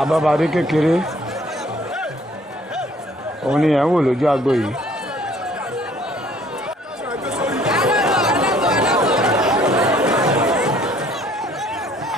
abọ́badé kékeré òun ni ẹ̀ ń wò lójú agbo yìí.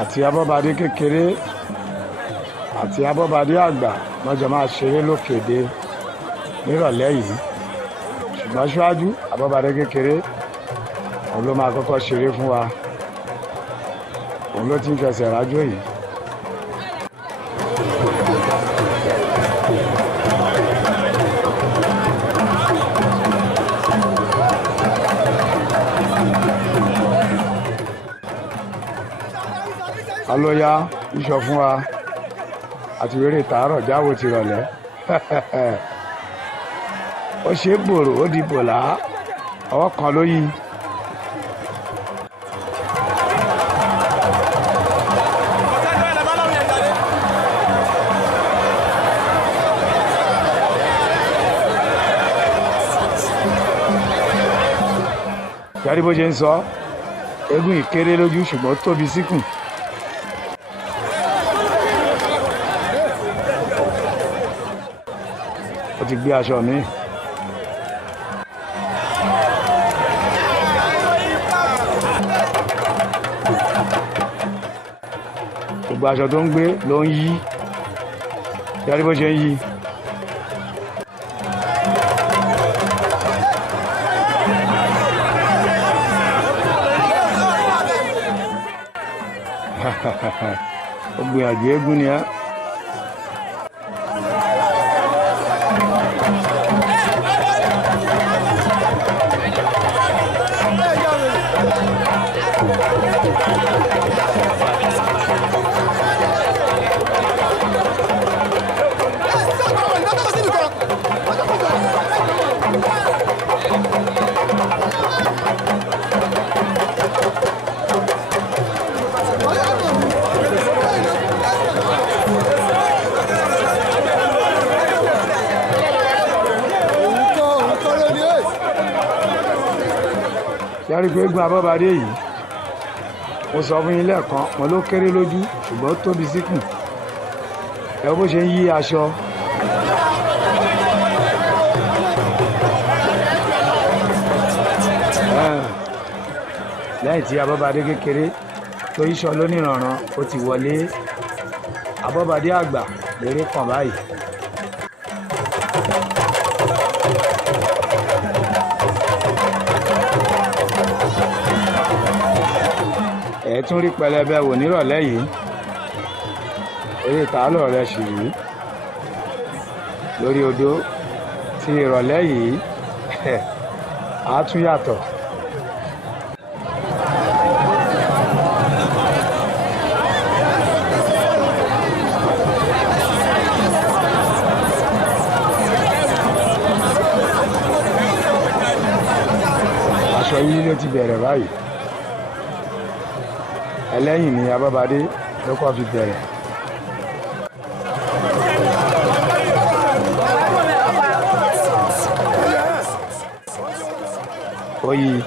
àti abọ́badé kékeré àti abọ́badé àgbà lọ́jọ́ máa ṣeré lókèdè nírọ̀lẹ́ yìí, ṣùgbọ́n ṣáájú abọ́badé kékeré òun ló máa kọ́kọ́ ṣeré fún wa, òun ló ti ń fẹsẹ̀ rájò yìí. alóyá iṣọ fún wa àti wéré tààrọ̀ jáwó ti rọ̀lẹ́ ó ṣe gbòòrò ó di bòlá ọwọ́ kan ló yí. yàrá bó ṣe ń sọ eégún ìkéré lójú ṣùgbọ́n tóbi síkùn. ó ti gbé aṣọ mi. gbogbo aṣọ tó ń gbé ló ń yí, yàrá bó ṣe ń yí. ó gbìyànjú eégún ni ẹ́. yàrá pé eégún abọ́badé yìí mo sọ fún yín lẹ́ẹ̀kan wọn ló kéré lójú ṣùgbọ́n tóbi síkùn, ẹ bó ṣe ń yí aṣọ. lẹ́yìn tí abọ́badé kékeré tó yíṣọ lónìrànràn ó ti wọlé, abọ́badé àgbà lérè kàn báyìí. ẹ tún rí pẹlẹbẹ wò nírọ̀lẹ́ yìí, eré tààlọ̀ rẹ sì rí lórí odó tí ìrọ̀lẹ́ yìí á tún yàtọ̀. aṣọ yìí ló ti bẹ̀rẹ̀ báyìí, ẹlẹ́yìn ni abọ́badé ló kọ́ fi bẹ̀rẹ̀. ó yí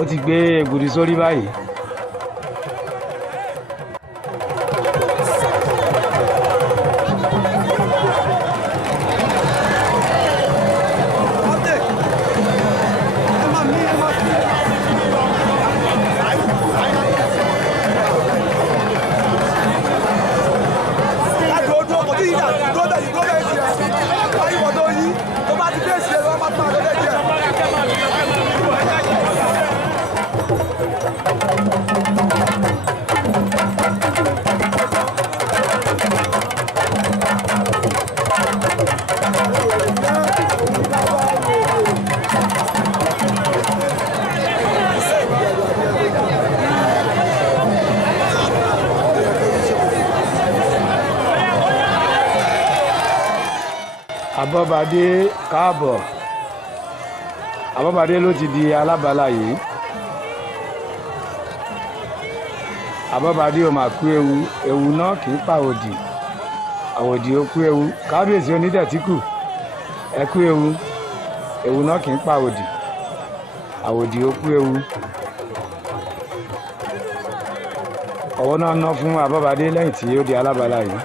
ó ti gbé ègùdì sórí báyìí. Abọ́badé káàbọ̀. Abọ́badé ló ti di alábàálà yìí. Abọ́badé ò mà kú ewu, ewu náà kì í pàwòdì, àwòdì ó kú ewu. Kábíyèsí onídẹ̀tíkù ẹ kú ewu, ewu náà kì í pàwòdì, àwòdì ó kú ewu. Ọwọ́ náà ná fún Abọ́badé lẹ́yìn tí ó di alábàálà yìí.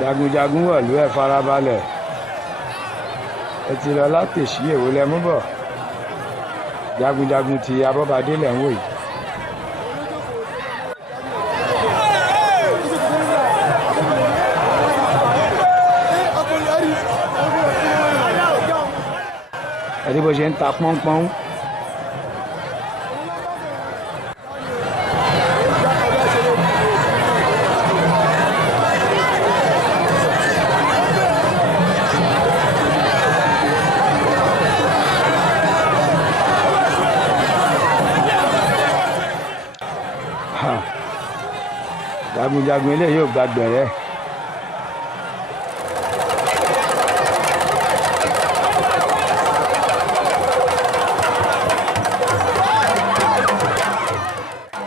Jagunjagun wọ̀lú ẹ̀ farabalẹ̀. Ẹ ti lọ látèṣí èwo lẹ mú bọ̀. Jagunjagun ti Abọ́badé lẹ̀ ń wò yìí. Ẹ rí bó ṣe ń ta pọ́npọ́n. Jagunjagun eléyìí yóò gba gbẹ̀rẹ́.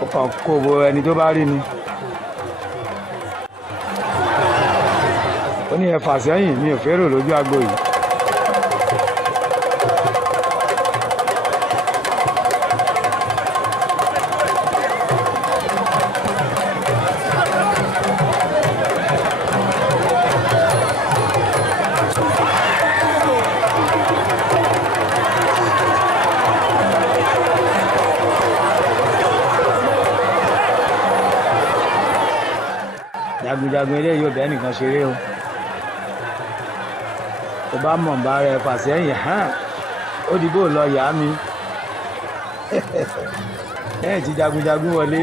Ó kàn kó bo ẹni tó bá rí ni. Ó ní ẹ fà sẹ́yìn, mi ò fẹ́rò lójú agbo yìí. Jagunjagun eléyìí yóò bẹ́ẹ̀ nìkan ṣeré o. Tó bá mọ̀ bá rẹ fàsẹ́yìn hàn ó dìbò lọ yá mi. Lẹ́yìn tí jagunjagun wọlé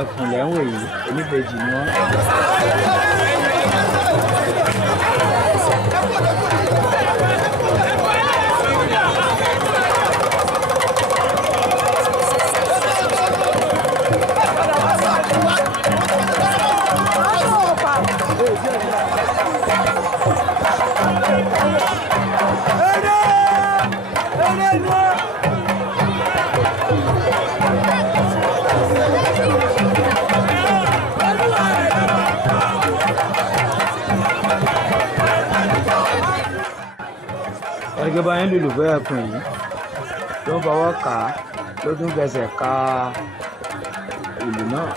ẹkùn lẹ́wọ̀n yìí oníbejì ni wọ́n. Ẹgbẹ́ bá yẹn lùlù fẹ́ ẹkùn yìí ló ń fọwọ́ kà á ló tún fẹsẹ̀ ka ìlú náà.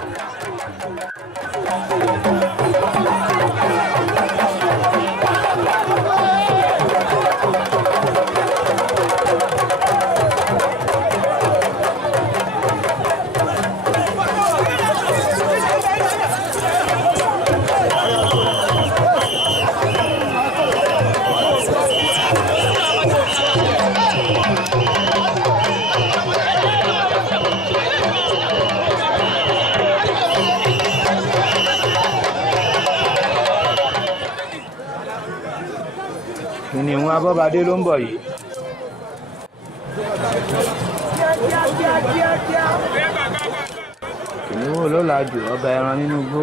Kìnìún Abọ́badé ló ń bọ̀ yìí. Kìnìún wo ló lajù ọba ẹran nínú igbó?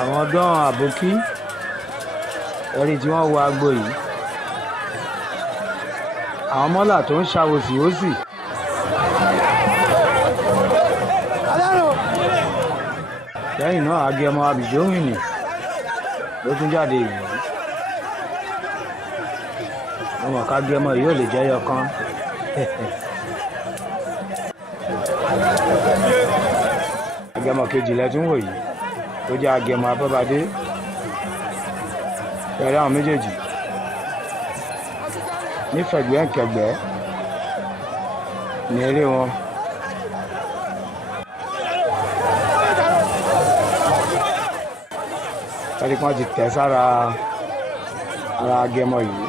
Àwọn ọdún àbókí ẹ̀rí tí wọ́n wọ agbo yìí. Àwọn mọ́là tó ń ṣàwòsì ó sì. lẹ́yìn náà agẹmọ abìjọ́wìnì ló tún jáde yìí. ọmọ ká gbé ọmọ yìí ò lè jẹ́ yọkan. agẹmọ kejì lẹ́tún wò yìí tó jẹ́ agẹmọ abọ́badé pẹ̀lú àwọn méjèèjì nífẹ̀gbẹ́kẹ̀gbẹ́ ní eré wọn. ẹni kan ti tẹ̀ sára ara agẹmọ yìí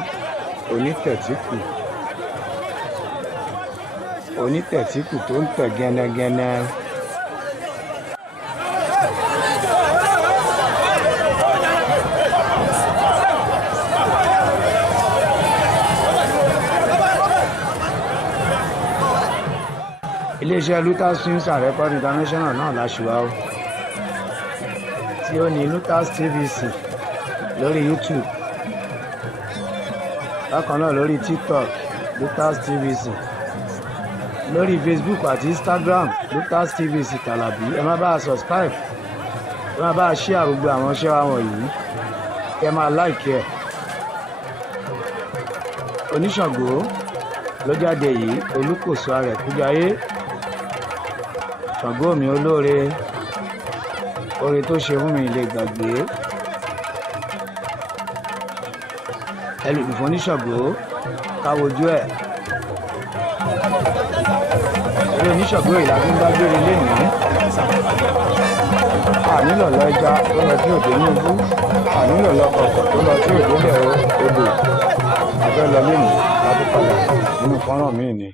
onítẹ̀tíkù tó ń tẹ̀ gẹ́nẹ́gẹ́nẹ́. iléeṣẹ́ Lutas Films and Record International náà láṣùwà ó tí ó ní Lutas TVC lórí YouTube, bákan náà lórí TikTok Lutas TVC, lórí Facebook àti Instagram Lutas TVC Tàlàbí. ẹ má bá a subscribe, ẹ má bá a share gbogbo àwọn iṣẹ́ wa wọ̀nyí, ẹ máa like ẹ̀. Oníṣàngó ló jáde yìí, Olúkòso Arẹ̀kújayé. Ṣàngó mi olóore, oore tó ṣe fún mi lè gbàgbé. ẹlùdùfọ́ oníṣàngó káwojú ẹ̀. eré oníṣàngó yìí la fi ń dágbére lénìí. ànílọ̀lọ́ ẹja tó lọ sí òde ní ogún, ànílọ̀lọ́ kọ̀ọ̀kọ̀ tó lọ sí òde lẹ̀ odò. a fẹ́ lọ lénìí láti padà nínú fọ́nrán míì ni.